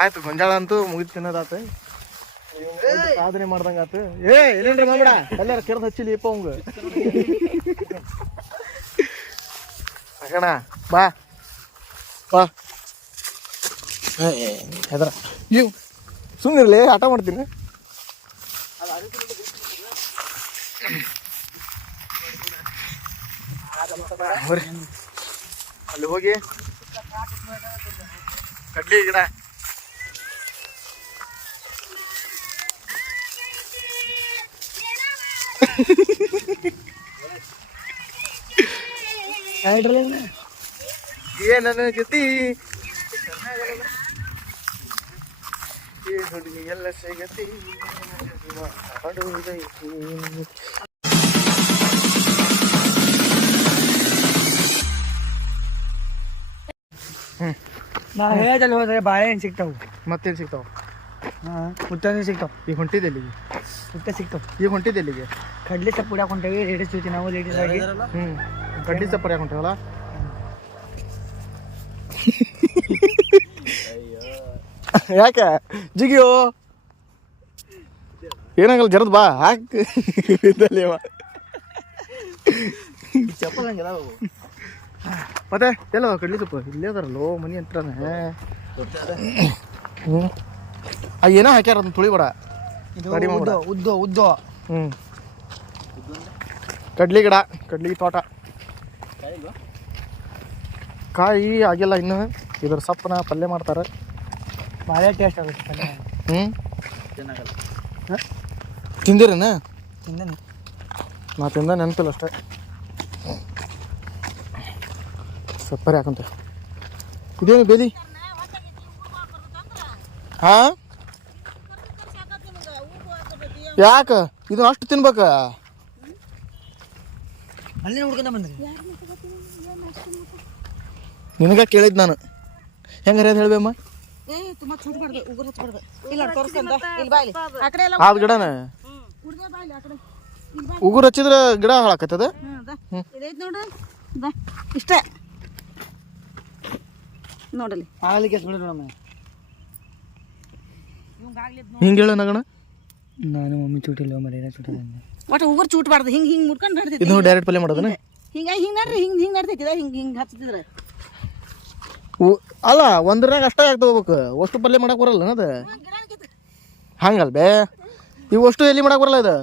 ಆಯ್ತು ಗೊಂಜಾಳ ಅಂತೂ ಮುಗಿದು ತಿನ್ನೋದಾತ ಸಾಧನೆ ಮಾಡ್ದಂಗ ಆತು. ಏನೇನ್ರಿ ಮಾಡ್ಬೇಡ ಎಲ್ಲಾರ ಕೆರೆದು ಹಚ್ಚಿಲಿ ಇಪ್ಪ ಅವಂಗ ಅಕಣ ಬಾ ಬಾ ಹೆದರ ಇವ್ ಸುಮ್ಮನಿರ್ಲಿ ಆಟ ಮಾಡ್ತೀನಿ. ಅಲ್ಲಿ ಹೋಗಿ ಕಡ್ಲಿ ಗಿಡ ಏನನ ಗತಿ ಹುಡುಗಿ ಎಲ್ಲ ಸಿಗತಿ ನಾ ಹೇಳಲ್ಲಿ ಹೋದ್ರೆ ಬಾಳೆಹಣ್ಣು ಸಿಗ್ತಾವ, ಮತ್ತೇನು ಸಿಗ್ತಾವ? ಮುತ್ತಣ್ಣು ಸಿಗ್ತಾವ. ಈಗ ಹೊಂಟಿದೆ ಎಲ್ಲಿಗೆ? ಮುತ್ತ ಸಿಗ್ತಾವ. ಈಗ ಹೊಂಟಿದೆ ಎಲ್ಲಿಗೆ? ಕಡ್ಲಿ ಸೊಪ್ಪು ಹುಡಾಕ್ ಹೊಂಟೇವಿ. ಲೇಡೀಸ್ ಜೊತೆ ನಾವು ಲೇಡೀಸ್ ಆಗಿ ಕಡ್ಲಿ ಸಪ್ಪರ್ ಯಾಕೆ ಹೊಂಟೇವಲ್ಲ? ಯಾಕ ಜಿಗಿಯೋ ಏನಾಗಲ್ಲ ಜರದ್ ಬಾ ಹಾಕ್ ಚಪ್ಪಲ್ ಹಂಗೆಲ್ಲ ಮತ್ತೆ ಎಲ್ಲ ಕಡ್ಲಿ ಸೊಪ್ಪು ಇಲ್ಲೇ ಅದಾರಲ್ಲೋ ಮನಿ ಹತ್ರನೇ. ಏನೋ ಹಾಕ್ಯಾರ ಅದನ್ನ ತುಳಿಬೇಡ. ಉದ್ದು ಉದ್ದು ಕಡ್ಲಿ ಗಿಡ, ಕಡ್ಲಿ ತೋಟ. ಕಾಯಿ ಆಗಿಲ್ಲ ಇನ್ನು. ಇದ್ರ ಸಪ್ಪನ ಪಲ್ಯ ಮಾಡ್ತಾರೆ, ಭಾಳ ಟೇಸ್ಟ್ ಆಗುತ್ತೆ. ತಿಂದಿರೇನ? ತಿಂದೇನೆ. ನಾ ತಿಂದ ನೆನಪಿಲ್ಲ ಅಷ್ಟೇ. ಸಪ್ಪರಿ ಹಾಕಂತ ಇದೇನು ಬೇದಿ? ಹಾ ಯಾಕ ಇದು ಅಷ್ಟು ತಿನ್ಬೇಕ? ಅಲ್ಲಿ ಹುಡ್ಕೊಂಡ ಬಂದ್ರಿ. ನಿನಗ ಕೇಳಿದ್ ನಾನು. ಹೆಂಗಾರ ಹೇಳ್ಬೇಮ್ಮ? ಆದ್ ಗಿಡನ ಉಗುರು ಹಚ್ಚಿದ್ರ ಗಿಡ ಹಾಳಾಕತ್ತದ. ಇಷ್ಟೇ ನೋಡಲಿ. ಹಿಂಗ ಹೇಳ ನಗಣ. ನಾನು ಮಮ್ಮಿ ಚೂಟಿಲ್ಲ ಮರಿ ಚೂಟ ಒಟ್ಟು ಉಗುರು ಚೂಟ್ಬಾರ್ದು. ಹಿಂಗೆ ಹಿಂಗೆ ಮುಡ್ಕೊಂಡು ನಡ್ದೈತಿ. ಇದು ಡೈರೆಕ್ಟ್ ಪಲ್ಯ ಮಾಡೋದನ? ಹಿಂಗಾಗಿ ಹಿಂಗೆ ನಡ್ರಿ. ಹಿಂಗೆ ಹಿಂಗೆ ನಡ್ದೈತಿದ. ಹಿಂಗೆ ಹಿಂಗೆ ಹಚ್ತಿದ್ರೆ ಅಲ್ಲ ಒಂದ್ರಾಗ ಅಷ್ಟೇ ಯಾಕೆ ತಗೋಬೇಕು? ಅಷ್ಟು ಪಲ್ಯ ಮಾಡಕ್ ಬರಲ್ಲ ಅದ ಹಂಗಲ್ ಬೇ. ಇವು ಅಷ್ಟು ಎಲ್ಲಿ ಮಾಡಕ್ ಬರಲ್ಲ. ಇದು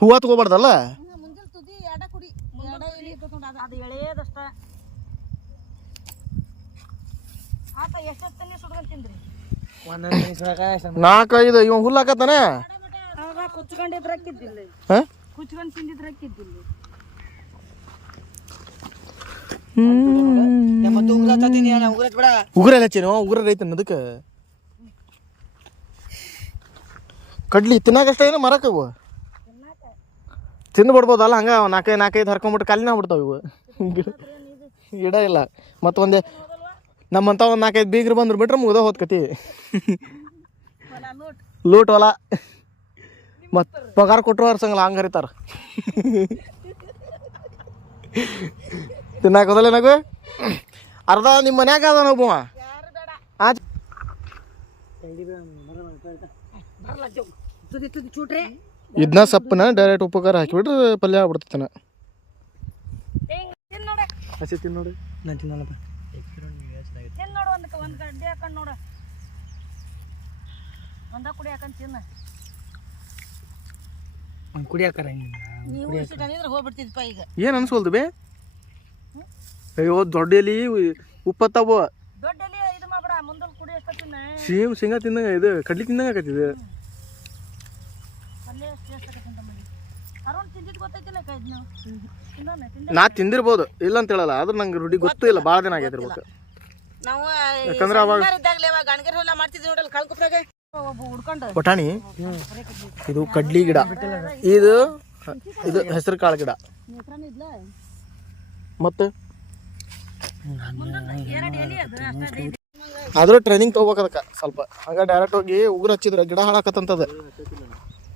ಹೂವ ತಗೋಬಾರ್ದಲ್ಲ. ಮುಂಜಾನೆ ತುದಿ ಎಡ ಕುಡಿ ಎಡ ಎಲೆ ಅದು ಎಳೆಯದಷ್ಟ ಆತ ಎಷ್ಟೊತ್ತನೇ ಸುಡ್ಕೊಂಡು ತಿಂದ್ರಿ. 4-5 ಇವ ಹುಲ್ಲು ಹಾಕತ್ತಾನ. ಕುಚ್ಕೊಂಡಿದ್ರೆ ಹಾಕಿದ್ದಿಲ್ಲ, ಕುಚ್ಕೊಂಡು ತಿಂದಿದ್ರೆ ಹಾಕಿದ್ದಿಲ್ಲ. ಉಗುರ ಹಚ್ಚೇನು? ಉಗುರ ರೈತನ ಅದಕ್ಕೆ ಕಡ್ಲಿ ತಿನ್ನಾಕಷ್ಟ ಏನು ಮರಕವು ತಿಂದು ಬಿಡ್ಬೋದಲ್ಲ. ಹಂಗ 4-5 ಹರ್ಕೊಂಬಿಟ್ಟು ಕಾಲಿನ ಬಿಡ್ತಾವ ಇವು. ಗಿಡ ಇಲ್ಲ. ಮತ್ತೊಂದೇ ನಮ್ಮಂತ ಒಂದು 4-5 ಬೀಗ್ರು ಬಂದ್ರು ಬಿಟ್ರೆ ಮುಗ್ದ ಹೋದ್ಕತಿ. ಲೂಟ್ ಹೊಲ ಮತ್ ಪಗಾರ ಕೊಟ್ಟರು ಹರ್ಸಂಗಲ್ಲ ಹಂಗ ಹರಿತಾರ. ತಿನ್ನಾಕೋದಲ್ಲ ನಗು. ಅರ್ಧ ನಿಮ್ಮ ಮನ್ಯಾಗ ಅದ ಒಬ್ಬವ ಇದನ್ನ ಸಪ್ಪನ ಡೈರೆಕ್ಟ್ ಉಪಕಾರ ಹಾಕಿಬಿಟ್ರೆ ಪಲ್ಯ ಆಗ್ಬಿಡ್ತಾನ. ಹಸಿ ತಿನ್ ನೋಡಿ. ನಾನು ತಿನ್ನಲ್ಲಪ್ಪ. ಒಂದು ಗಡ್ಡೆ ಹಾಕೊಂಡು ನೋಡ, ಒಂದ ಕುಡಿ ಹಾಕೊಂಡು ತಿನ್ನ. ಕುಡಿಯಾಕಾರ ನೀವು ಹೋಗ್ಬಿಡ್ತಿದ್ಪ ಈಗ. ಏನು ಅನ್ಸೋಲ್ದು ಬೇ? ಅಯ್ಯೋ ದೊಡ್ಡ ಎಲಿ ಉಪ್ಪತ್ತಾವ. ದೊಡ್ಡ ಎಲಿ ಇದು ಮಾಡ್ಬೇಡ. ಮುಂದಲ್ ಕುಡಿ ಅಷ್ಟ ತಿನ್ನ. ಶೇಂಗಾ ತಿನ್ನಂಗ ಇದು ಕಡ್ಲಿ ತಿನ್ನಂಗ ಆಕತ್ತಿದೆ. ಅರುಣ್ ತಿಂದಿದ್ದು ಗೊತ್ತೈತಿಲ್ಲ ನಾ ತಿಂದಿರ್ಬೋದು ಇಲ್ಲ ಅಂತ ಹೇಳಲ್ಲ. ಆದ್ರೆ ನಂಗೆ ರೂಢಿ ಗೊತ್ತೂ ಇಲ್ಲ. ಭಾಳ ದಿನ ಆಗೈತಿರ್ಬೇಕು. ನಾವು ಯಾಕಂದ್ರೆ ಅವಾಗ ಗಣಗರ್ ಹೊಲ ಮಾಡ್ತಿದ್ವಿ ನೋಡಲ್ಲ ಕಳ್ಕೊಪ್ರಾಗ ಹುಡ್ಕೊಂಡು. ಬಟಾಣಿ ಇದು ಕಡ್ಲಿ ಗಿಡ, ಇದು ಇದು ಹೆಸರು ಕಾಳು ಗಿಡ. ಮತ್ತೆ ಆದ್ರೂ ಟ್ರೈನಿಂಗ್ ತಗೋಬೇಕು ಅದಕ್ಕೆ ಸ್ವಲ್ಪ. ಹಂಗ ಡೈರೆಕ್ಟ್ ಹೋಗಿ ಉಗುರು ಹಚ್ಚಿದ್ರೆ ಗಿಡ ಹಾಳಾಕತ್ತಂತದ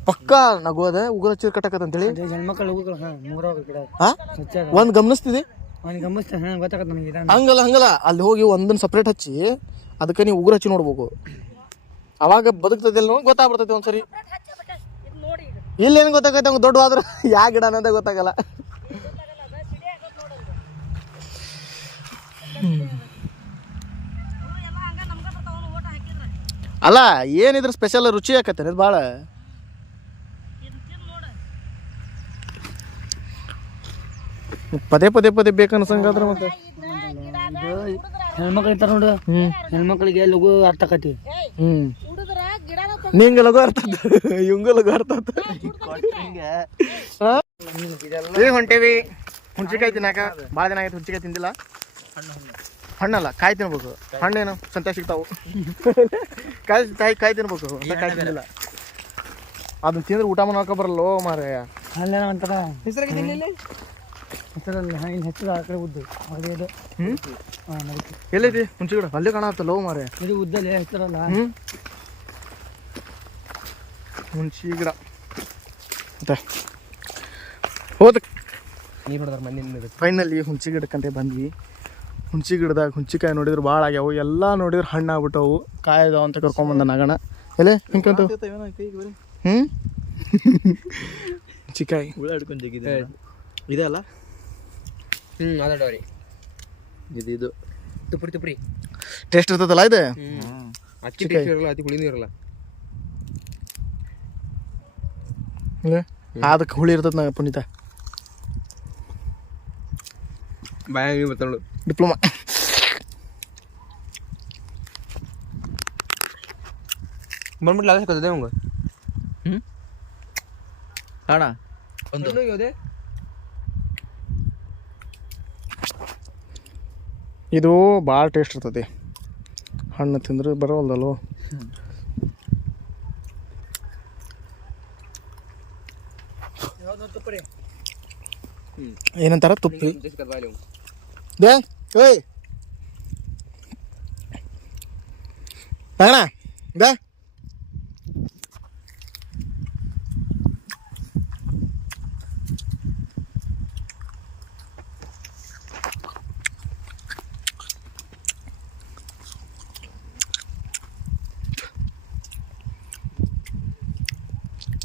ಪಕ್ಕ ನಗೋದ. ಉಗುರು ಹಚ್ಚಿದ್ರೆ ಕಟ್ಟಕತ್ತಂತೇಳಿ ಹೆಣ್ಮಕ್ಳು ಒಂದ್ ಗಮನಿಸ್ತಿದಿ. ಅವ್ನಿಗೆ ಗಮನಿಸ್ತಾನೆ ಗೊತ್ತಾಗತ್ತೆ ನನಗೆ ಇದಾನ. ಹಂಗಲ್ಲ ಅಲ್ಲಿ ಹೋಗಿ ಒಂದನ್ನ ಸಪ್ರೇಟ್ ಹಚ್ಚಿ ಅದಕ್ಕೆ ನೀವು ಉಗುರು ಹಚ್ಚಿ ನೋಡ್ಬೇಕು, ಅವಾಗ ಬದುಕ್ತದಿಲ್ಲ ನೋಡಿ ಗೊತ್ತಾಗ್ಬಿಡ್ತೈತಿ ಒಂದ್ಸರಿ. ಇದು ನೋಡಿ ಈಗ ಇಲ್ಲೇನು ಗೊತ್ತಾಗೈತೆ ಅವ್ನು ದೊಡ್ಡ ಆದ್ರೆ ಯಾ ಗಿಡ ಅನ್ನೋದೇ ಗೊತ್ತಾಗಲ್ಲ. ಎಲ್ಲ ಹಂಗ ನಮ್ಗ ಬರ್ತಾವ ಓಟ ಹಾಕಿದ್ರ ಅಲ್ಲ ಏನಿದ್ರ ಸ್ಪೆಷಲ್ ರುಚಿ ಆಕತ್ತೆ ಇದು ಭಾಳ. ಇದು ತಿಂದು ನೋಡ ಪದೇ ಬೇಕನ್ಸಂಗಾದ್ರೆ ಮತ್ತೆ ಹೆಣ್ಮಕ್ಳು ಇರ್ತಾರ ನೋಡು, ಹೆಣ್ಮಕ್ಳಿಗೆ ಲಘು ಅರ್ಥ ಆಕತಿ. ಹುಡುಗ್ರ ಗಿಡನ ನಿಂಗ ಲಗು ಅರ್ಥದ ಇವಂಗ ಲಗು ಅರ್ಥದ. ಈಗ ಹೊಂಟೇವಿ ಹುಣ್ಚಿಕಾಯಿ ತಿನ್ನಾಕ. ಭಾಳ ದಿನ ಆಯ್ತು ಹುಣ್ಚಿಕಾಯಿ ತಿಂದಿಲ್ಲ. ಹಣ್ಣಲ್ಲ ಕಾಯಿ ತಿನ್ಬೇಕು. ಹಣ್ಣೇನು ಸಂತೆ ಸಿಗ್ತಾವು. ಕಾಯಿ ತಿನ್ಬೇಕು. ಕಾಯಿ ತಿಂದಿಲ್ಲ ಅದನ್ನ ತಿಂದ್ರೆ ಊಟ ಮಾಡೋಕೆ ಬರಲ್ಲೋ ಮಾರಾಯ. ಅಲ್ಲೇನ ಅಂತಾರ ಹೆಸರಲ್ಲಿ ಹೆಸರು ಆ ಕಡೆ ಉದ್ದು ಅದು ಎಲ್ಲೈತಿ ಹುಣ್ಚಿ ಗಿಡ? ಅಲ್ಲೇ ಕಾಣತ್ತಲ್ಲೋ ಮಾರಾಯ. ಇದು ಉದ್ದಲ್ಲೇ ಹೆಸರಲ್ಲ. ಹುಣ್ಚಿ ಗಿಡ ಮತ್ತೆ ಹೋದ ಫೈನಲಿ ಹುಣ್ಚಿ ಗಿಡಕ್ಕಂತೆ ಬಂದ್ವಿ. ಹುಣ್ಚಿ ಗಿಡದಾಗ ಹುಣ್ಚಿಕಾಯಿ ನೋಡಿದ್ರೆ ಭಾಳ ಆಗ್ಯಾವು. ಎಲ್ಲ ನೋಡಿದ್ರೆ ಹಣ್ಣು ಆಗ್ಬಿಟ್ಟವು. ಕಾಯಿ ಅದಾವ ಅಂತ ಕರ್ಕೊಂಬಂದ ನಾಗಣ. ಎಲ್ಲೇ ಹಿಂಕಂತ ಹುಣ್ಚಿಕಾಯಿ ಇದೆ ಅಲ್ಲ. ಅದರಿ ಇದು ತುಪ್ರಿ ಟೇಸ್ಟ್ ಇರ್ತದಲ್ಲ ಇದು. ಅಕ್ಕಿ ಟೇಸ್ಟ್ ಇರಲ್ಲ, ಅತಿ ಹುಳಿನೂ ಇರಲ್ಲ. ಅದಕ್ಕೆ ಹುಳಿ ಇರ್ತದ ನಾ ಪುನೀತ. ಬಾಯಾಗಿ ಬರ್ತಾಳ ನೋಡು. ಡಿಪ್ಲೊಮಾ ಬಂದ್ಬಿಟ್ಲ ಅದೇ ಕತ್ತದೆ ಅವಂಗ. ಅಣ್ಣ ಯೋದೆ ಇದು ಭಾಳ ಟೇಸ್ಟ್ ಇರ್ತದೆ. ಹಣ್ಣು ತಿಂದ್ರೆ ಬರೋಲ್ದಲ್ವ. ಏನಂತಾರ ತುಪ್ಪಿ ದೇ ಏಯ್ ಅಣ್ಣ ಬೇ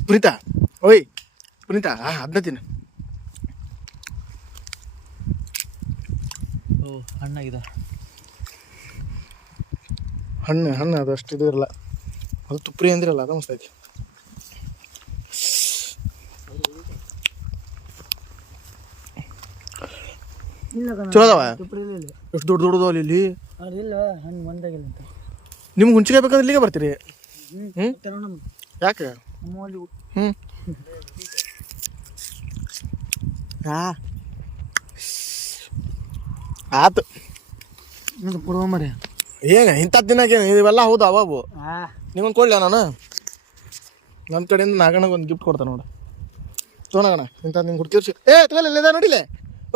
ಪುನೀತ ಓಯ್ ಪುನೀತ ಅದನ್ನ ತಿನ್ನು. ಹಣ್ಣಾಗಿದೆ ಹಣ್ಣು ಅದು ಅಷ್ಟು ಇದು ಇರಲ್ಲ. ಅದು ತುಪ್ರಿ ಅಂದಿರಲ್ಲ ಅದು ಮಸ್ತೈತಿ. ಚಲೋ ಅದಾವ. ಎಷ್ಟು ದೊಡ್ಡದವ ಇಲ್ಲಿ. ಇಲ್ಲ ಹಣ್ಣು ಒಂದಾಗಿಲ್ಲ ಅಂತ. ನಿಮ್ಗೆ ಹುಣ್ಚಿಕಾಯಿ ಬೇಕಂದ್ರೆ ಇಲ್ಲಿಗೆ ಬರ್ತೀರಿ. ಯಾಕೆ ಆತು ಪೂರ್ವ ಮರಿ ಏನು ಇಂಥ ದಿನಕ್ಕೆ ಇವೆಲ್ಲ ಹೌದು ಅವಾವು. ನಿಮ್ಮನ್ನು ಕೊಡ್ಲ ನಾನು ನನ್ನ ಕಡೆಯಿಂದ ನಾಗಣ್ಣಗೆ ಒಂದು ಗಿಫ್ಟ್ ಕೊಡ್ತಾನೆ ನೋಡಿ. ತೊಗೊಳಗಣ ಇಂಥ ನಿಂಗೆ ಹುಡ್ಕಿರ್ಸಿ. ತಗೊಳ್ಳಿಲ್ಲ ನೋಡಿಲ್ಲ.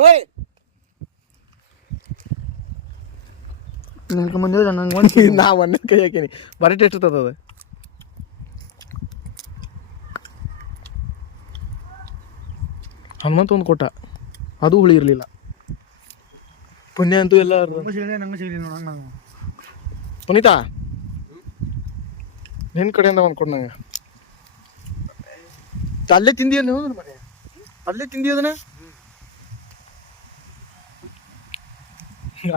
ಓಯ್ ನಂಗೆ ನಾ ಒಂದೇ ಕೈ ಹಾಕೀನಿ. ಬರೀ ಟೇಸ್ಟ್ ಇರ್ತದ ಅದು. ಹನುಮಂತ ಒಂದು ಕೊಟ್ಟ, ಅದು ಹುಳಿ ಇರಲಿಲ್ಲ. ಪುಣ್ಯ ಅಂತೂ ಎಲ್ಲ ನಂಗೆ ಸಿಗಲಿಲ್ಲ ನೋಡ. ಪುನೀತಾ ನಿನ್ನ ಕಡೆಯಿಂದ ಒಂದು ಕೊಡು ನಂಗೆ. ಅಲ್ಲೇ ತಿಂದಿ ನೀವು ಮನೆ ಅಲ್ಲೇ ತಿಂದಿ ಅದನ್ನ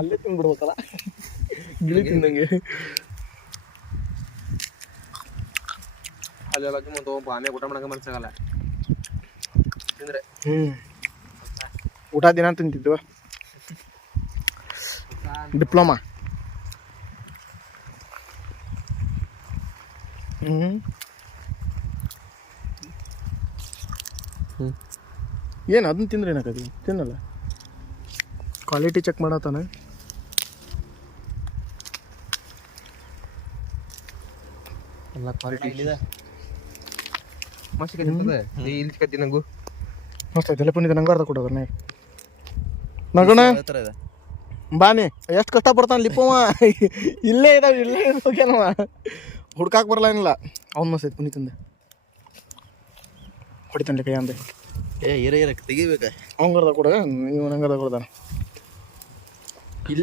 ಅಲ್ಲೇ ತಿಂದ್ಬಿಡ್ಬೇಕಲ್ಲ ಗಿಳಿ ತಿಂದಂಗೆ. ಅಲ್ಲೆಲ್ಲ ಆಮೇಲೆ ಊಟ ಮಾಡಂಗ ಮನ್ಸಾಗಲ್ಲ ತಿಂದ್ರೆ. ಊಟ ದಿನ ತಿಂತಿದ್ವ. ಡಿಪ್ಲೊಮಾ ಏನು ಅದನ್ನ ತಿಂದ್ರೆ ಏನಾಗತಿ? ತಿನ್ನಲ್ಲ. ಕ್ವಾಲಿಟಿ ಚೆಕ್ ಮಾಡತ್ತಾನೆ. ಎಲ್ಲ ಕ್ವಾಲಿಟಿ ಇಲ್ಲಿದೆ. ಮಸ್ತ್ ಕತ್ತಿರ್ತದೆ ಇಲ್ಲಿ ಕತ್ತಿ ನಂಗು ಮಸ್ತ್ ಐತೆ. ಪುನೀತ ನಂಗೆ ಅರ್ಧ ಕೊಡೋದ್ರ ನಗಣ ಬಾನಿ ಎಷ್ಟು ಕಷ್ಟಪಡ್ತಾನೆ ಲಿಪ್ಪವ. ಇಲ್ಲೇ ಇದಾವೆ ಇಲ್ಲೇ ಹೋಗ್ಯಾನವ. ಹುಡ್ಕಾಕ್ ಬರಲ್ಲ ಏನಿಲ್ಲ. ಅವ್ನು ಮಸ್ತ್ ಐತೆ ಪುನೀತಂದೆ. ಹೊಡಿತಾನೆ ಕೈ ಅಂದೆ. ತೆಗಿಬೇಕ. ಅವಂಗರ್ದ ಕೊಡ ನೀವು ನಂಗರ್ದ ಕೊಡ್ದಾನ.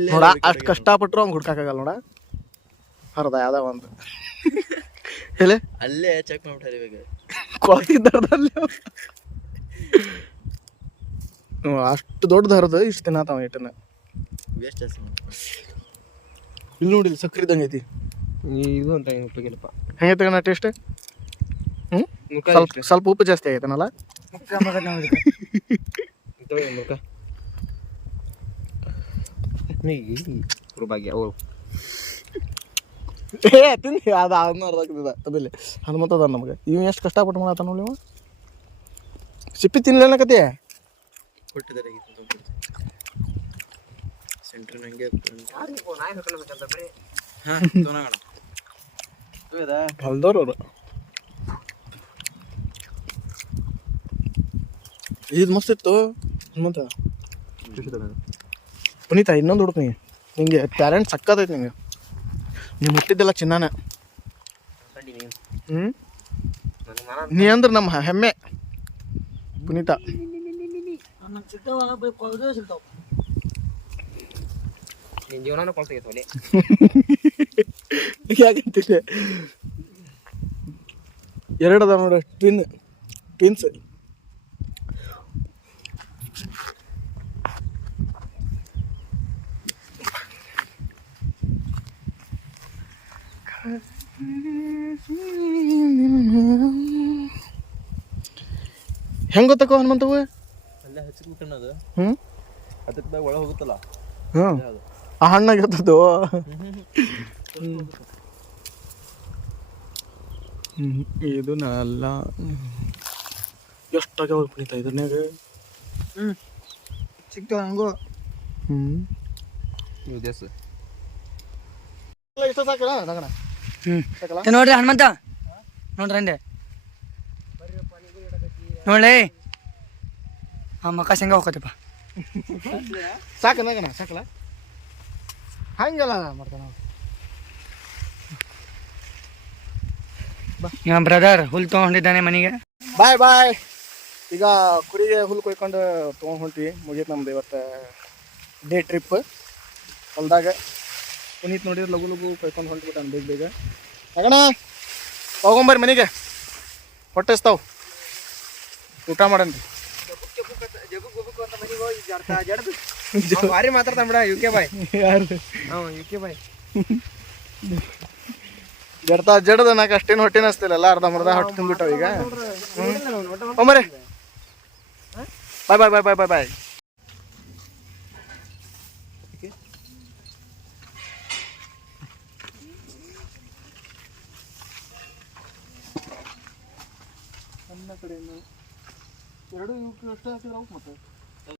ನೋಡ ಅಷ್ಟು ಕಷ್ಟಪಟ್ಟರು ಅವ್ನು ಹುಡ್ಕಾಕಾಗಲ್ಲ ನೋಡ ಹರ್ದ ಯಾವ್ದ ಒಂದು ಹೇಳಿ ಅಲ್ಲೇ ಚೆಕ್ ಮಾಡ್ಬಿಟ್ಟಾರೆ ಇವಾಗ ಕೊಳ್ತಿದ್ದಾರದಲ್ಲಿ ಅಷ್ಟು ದೊಡ್ಡದು ಹರಿದು ಇಷ್ಟು ತಿನ್ನತಾವ ಇಟ್ಟನ ವೇಸ್ಟ್ ಜಾಸ್ತಿ ಇಲ್ಲಿ ನೋಡಿ ಸಕ್ರೆ ಇದ್ದಂಗೆ ಐತಿ ಇದು ಅಂತ ಉಪ್ಪಿಗಿಲ್ಲಪ್ಪ ಹೆಂಗೆ ತಗೋಣ ಟೇಸ್ಟ್ ಸ್ವಲ್ಪ ಸ್ವಲ್ಪ ಉಪ್ಪು ಜಾಸ್ತಿ ಆಗೈತನಲ್ಲ ಮುಖ ಭಾಗ್ಯ ಓ ಏ ತಿನ್ನಿ ಅದು ಅದನ್ನ ಅರ್ಧಾಕಿದ ತಬೇಲಿ ಅದು ಮತ್ತದ ನಮಗೆ ಇವ್ ಎಷ್ಟು ಕಷ್ಟಪಟ್ಟು ಮಾಡತ್ತ ನೋಡಿ ಇವ ಸಿಪ್ಪಿ ತಿನ್ಲೇನಕತಿ ಕೊಟ್ಟಿದ್ದಾರೆ ಸೆಂಟ್ರ್ ನಂಗೆ ಹೊಲ್ದವ್ರು ಅವರು ಇದು ಮಸ್ತ್ ಇತ್ತು ಹನುಮಂತ ಪುನೀತ ಇನ್ನೊಂದು ಹುಡುಕ್ನಿ ನಿಂಗೆ ಟ್ಯಾಲೆಂಟ್ ಸಕ್ಕತ್ತೈತಿ ನಿಂಗೆ ನೀವು ಮುಟ್ಟಿದ್ದೆಲ್ಲ ಚಿನ್ನಾನ ನೀ ಅಂದ್ರೆ ನಮ್ಮ ಹೆಮ್ಮೆ ಪುನೀತ ನಿನ್ನ ಜೀವನ ಕೊಳ್ತಾಗೈತೆ ಯಾಕಂತಿಲ್ಲ ಎರಡು ಅದಾವ ನೋಡ ಟ್ವಿನ್ಸ್ ಹೆಂಗ್ ಗೊತ್ತಕ್ಕ ಹನುಮಂತವು ಅಲ್ಲೇ ಹಚ್ಚಿಬಿಟ್ಟು ಅದು ಹ್ಞೂ ಅದಕ್ಕೆ ಒಳ ಹೋಗುತ್ತಲ್ಲ ಹ್ಞೂ ಆ ಹಣ್ಣಾಗಿರ್ತದ್ದು ಇದು ಅಲ್ಲ ಎಷ್ಟಾಗ್ಯಾವ ಪುನೀತ ಇದ್ರನ್ಯಾಗ ಸಿಕ್ತಾವ ಹಂಗು ನೀವು ದೇಶ ಇಷ್ಟ ಸಾಕಲ್ಲ ನಗಣ ನೋಡ್ರಿ ಹನುಮಂತ ನೋಡ್ರಿ ಅಂದೆ ನೋಡ್ಲಿ ಮಕ್ಕ ಶೇಂಗಾ ಹೋಗತ್ತಪ್ಪ ಸಾಕ ನಗಣ ಸಾಕಲ್ಲ ಹಂಗೆಲ್ಲ ಮಾಡ್ತಾನ ನಮ್ಮ ಬ್ರದರ್ ಹುಲ್ ತೊಗೊಂಡಿದ್ದಾನೆ ಮನೆಗೆ ಬಾಯ್ ಬಾಯ್ ಈಗ ಕುರಿಗೆ ಹುಲ್ಲು ಕೊಯ್ಕೊಂಡು ತೊಗೊಂಡು ಹೊಂಟಿವಿ ಮುಗೀತು ನಮ್ದು ಇವತ್ತು ಡೇ ಟ್ರಿಪ್ ಹೊಲ್ದಾಗ ಪುನೀತ್ ನೋಡಿದ್ರೆ ಲಗು ಲಗು ಕೊಯ್ಕೊಂಡು ಹೊಂಟ್ಬಿಟ್ಟಾನ ಬೇಗ ಬೇಗ ನಗಣ ಹೋಗೊಂಬರ್ರಿ ಮನೆಗೆ ಹೊಟ್ಟೆಸ್ತಾವ ಊಟ ಮಾಡನ್ರಿ ಭಾರಿ ಮಾತಾಡ್ತಾನ ಬಿಡ ಯು ಕೆ ಬಾಯ್ ಯಾರು ಯು ಕೆ ಬಾಯ್ ಜಡ್ತಾ ಜಡದ ನಾಕ ಅಷ್ಟೇನು ಹೊಟ್ಟೆನ ಹಸ್ತಿಲ್ಲ ಎಲ್ಲ ಅರ್ಧ ಮರ್ಧ ಹೊಟ್ಟೆ ತುಂಬಿಟ್ಟಾವ ಈಗ ಹೋಮರೆ ಬಾಯ್ ಬಾಯ್ ಬಾಯ್ ಬಾಯ್ ಬಾಯ್ ಬಾಯ್ ನನ್ನ ಕಡೆಯಿಂದ ಎರಡು ಇವಕ್ಕೆ ಅಷ್ಟೇ ಹಾಕಿದ್ರೆ ಮತ್ತೆ